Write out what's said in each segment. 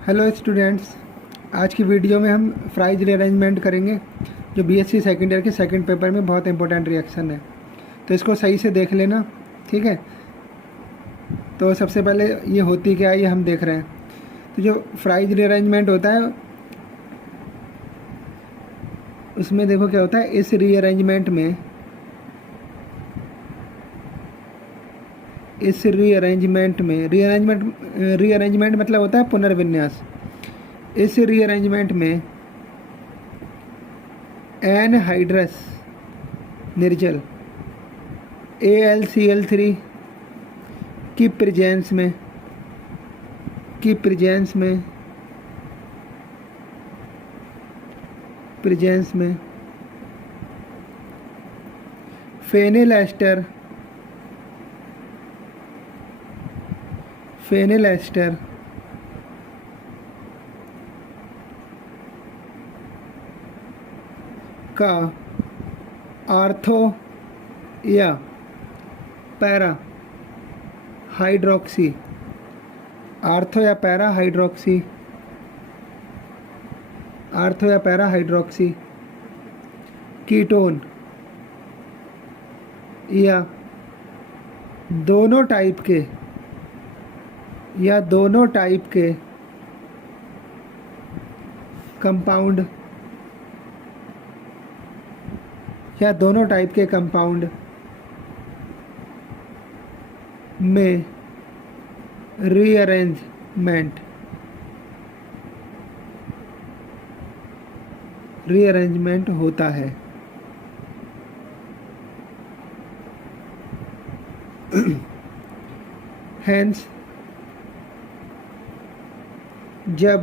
Hello students, आज की video में हम फ्राइज रीअरेंजमेंट करेंगे जो बीएससी सेकेंड ईयर के सेकंड पेपर में बहुत इंपॉर्टेंट रिएक्शन है। तो इसको सही से देख लेना, ठीक है। तो सबसे पहले ये होती क्या है ये हम देख रहे हैं। तो जो फ्राइज रीअरेंजमेंट होता है उसमें देखो क्या होता है। इस रीअरेंजमेंट में रीअरेंजमेंट मतलब होता है पुनर्विन्यास। इस रीअरेंजमेंट में एनहाइड्रस निर्जल AlCl3 की प्रेजेंस में फेनिल एस्टर का आर्थो या पैरा हाइड्रोक्सी कीटोन या दोनों टाइप के कंपाउंड में रीअरेंजमेंट होता है। हेंस जब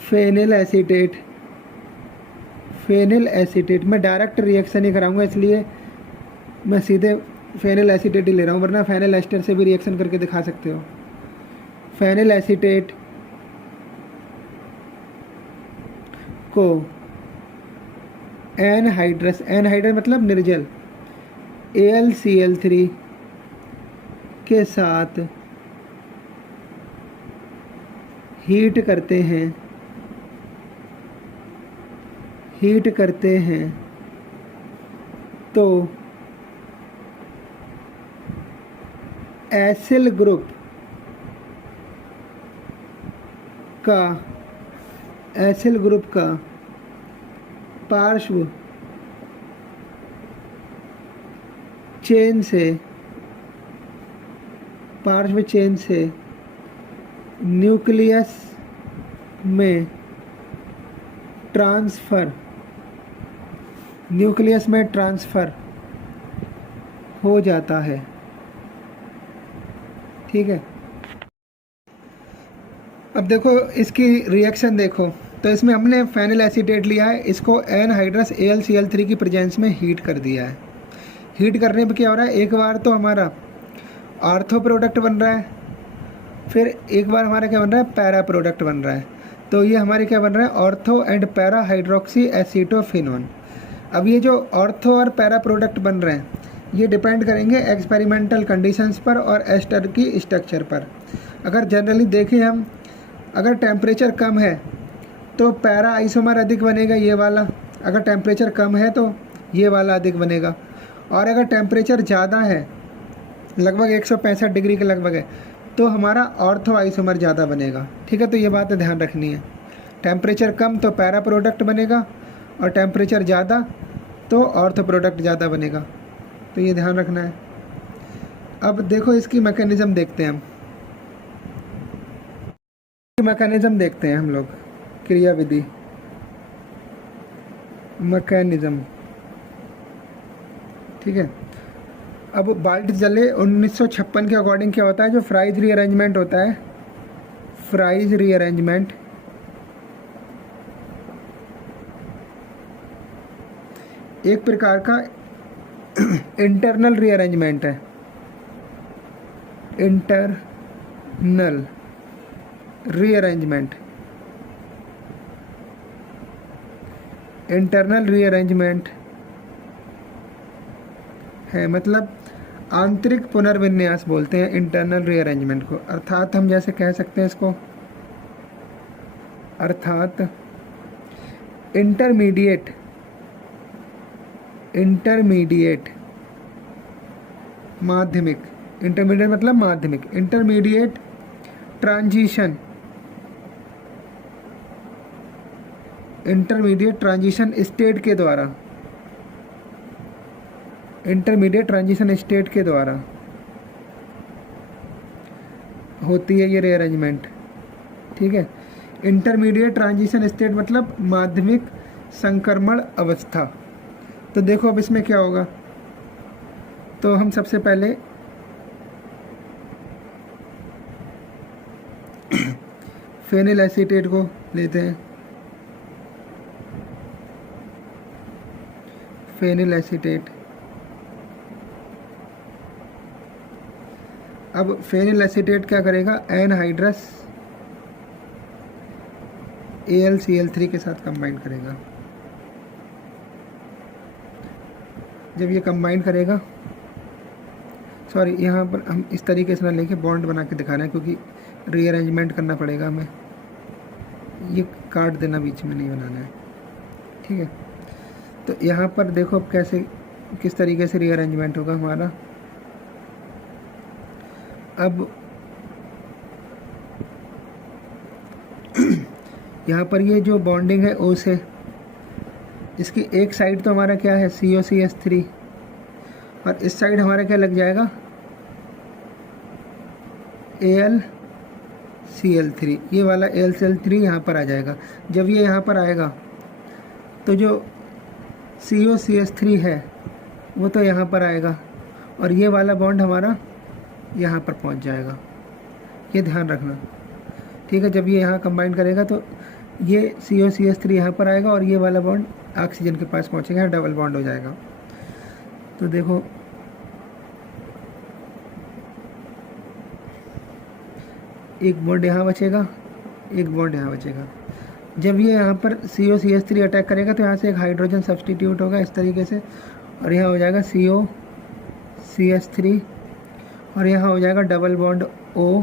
फेनिल एसीटेट मैं डायरेक्ट रिएक्शन ही कराऊंगा, इसलिए मैं सीधे फेनिल एसीटेट ही ले रहा हूँ, वरना फेनिल एस्टर से भी रिएक्शन करके दिखा सकते हो। फेनिल एसीटेट को एनहाइड्रस मतलब निर्जल AlCl3 के साथ हीट करते हैं तो एसिल ग्रुप का पार्श्व चेन से न्यूक्लियस में ट्रांसफ़र हो जाता है, ठीक है। अब देखो इसकी रिएक्शन देखो। तो इसमें हमने फेनिल एसीटेट लिया है, इसको एनहाइड्रस AlCl3 की प्रेजेंस में हीट कर दिया है। हीट करने पे क्या हो रहा है, एक बार तो हमारा आर्थो प्रोडक्ट बन रहा है, फिर एक बार हमारा क्या बन रहा है, पैरा प्रोडक्ट बन रहा है। तो ये हमारे क्या बन रहा है, ortho and para hydroxy acetophenone. अब ये जो ऑर्थो और पैरा प्रोडक्ट बन रहे हैं ये डिपेंड करेंगे एक्सपेरिमेंटल कंडीशंस पर और एस्टर की स्ट्रक्चर पर। अगर जनरली देखें हम, अगर टेम्परेचर कम है तो पैरा आइसोमर अधिक बनेगा, ये वाला। अगर टेम्परेचर कम है तो ये वाला अधिक बनेगा। और अगर टेम्परेचर ज़्यादा है, लगभग 165 डिग्री के लगभग है, तो हमारा ऑर्थो आइसोमर ज़्यादा बनेगा, ठीक है। तो ये बात ध्यान रखनी है। टेम्परेचर कम तो पैरा प्रोडक्ट बनेगा और टेम्परेचर ज़्यादा तो ऑर्थो प्रोडक्ट ज़्यादा बनेगा, तो ये ध्यान रखना है। अब देखो इसकी मैकेनिज़्म देखते हैं हम लोग। क्रियाविधि मैकेनिज़्म, ठीक है। अब बाल्ट जले 1956 के अकॉर्डिंग क्या होता है, जो फ्राइज रीअरेंजमेंट होता है, फ्राइज रीअरेंजमेंट एक प्रकार का इंटरनल रीअरेंजमेंट है। इंटरनल रीअरेंजमेंट है, मतलब आंतरिक पुनर्विन्यास बोलते हैं इंटरनल रीअरेंजमेंट को। अर्थात हम जैसे कह सकते हैं इसको, अर्थात इंटरमीडिएट माध्यमिक, इंटरमीडिएट मतलब माध्यमिक, इंटरमीडिएट ट्रांजिशन स्टेट के द्वारा, इंटरमीडिएट ट्रांजिशन स्टेट के द्वारा होती है ये रीअरेंजमेंट। ठीक है, इंटरमीडिएट ट्रांजिशन स्टेट मतलब माध्यमिक संक्रमण अवस्था। तो देखो अब इसमें क्या होगा, तो हम सबसे पहले फेनिल एसीटेट को लेते हैं, फेनिल एसीटेट। अब फेनिल एसीटेट क्या करेगा, एनहाइड्रस AlCl3 के साथ कंबाइन करेगा। जब ये कंबाइन करेगा, सॉरी यहाँ पर हम इस तरीके से ना लेके बॉन्ड बना के दिखा रहे हैं क्योंकि रीअरेंजमेंट करना पड़ेगा हमें, ये काट देना, बीच में नहीं बनाना है। ठीक है, तो यहाँ पर देखो अब कैसे किस तरीके से रीअरेंजमेंट होगा हमारा। अब यहाँ पर ये जो बॉन्डिंग है O से, इसकी एक साइड तो हमारा क्या है COCH3 और इस साइड हमारा क्या लग जाएगा AlCl3। ये वाला AlCl3 यहाँ पर आ जाएगा। जब ये यहाँ पर आएगा तो जो COCH3 है वो तो यहाँ पर आएगा और ये वाला बॉन्ड हमारा यहाँ पर पहुँच जाएगा, ये ध्यान रखना। ठीक है, जब ये यहाँ कंबाइन करेगा तो ये COCH3 यहाँ पर आएगा और ये वाला बॉन्ड ऑक्सीजन के पास पहुँचेगा, डबल बॉन्ड हो जाएगा। तो देखो एक बॉन्ड यहाँ बचेगा, एक बॉन्ड यहाँ बचेगा। जब ये यहाँ पर COCH3 अटैक करेगा तो यहाँ से एक हाइड्रोजन सब्सटीट्यूट होगा इस तरीके से और यहाँ हो जाएगा COCH3 और यहाँ हो जाएगा डबल बॉन्ड O,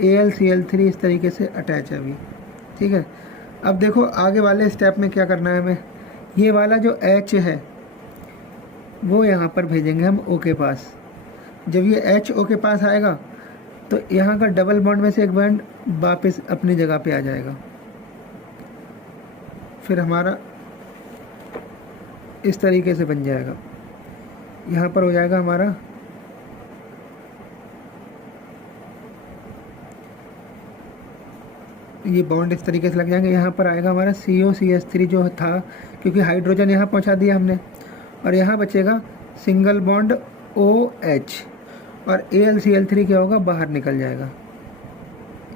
AlCl3 इस तरीके से अटैच है अभी। ठीक है, अब देखो आगे वाले स्टेप में क्या करना है हमें, ये वाला जो H है वो यहाँ पर भेजेंगे हम O के पास। जब ये H O के पास आएगा तो यहाँ का डबल बॉन्ड में से एक बॉन्ड वापस अपनी जगह पे आ जाएगा, फिर हमारा इस तरीके से बन जाएगा। यहाँ पर हो जाएगा हमारा ये बॉन्ड इस तरीके से लग जाएंगे। यहाँ पर आएगा हमारा COCH3 जो था, क्योंकि हाइड्रोजन यहाँ पहुँचा दिया हमने, और यहाँ बचेगा सिंगल बॉन्ड OH और AlCl3 क्या होगा, बाहर निकल जाएगा।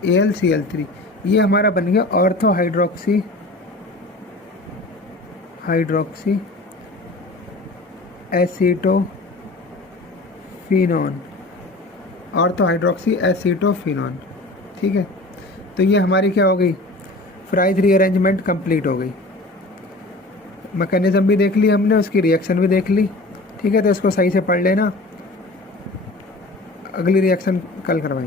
AlCl3 ये हमारा बन गया ऑर्थो हाइड्रोक्सी एसीटोफिनॉन, ऑर्थो हाइड्रोक्सी एसीटोफिनॉन। ठीक है, तो ये हमारी क्या हो गई, फ्राइज रीअरेंजमेंट कंप्लीट हो गई। मैकेनिज्म भी देख ली हमने, उसकी रिएक्शन भी देख ली। ठीक है, तो इसको सही से पढ़ लेना, अगली रिएक्शन कल करवाएंगे।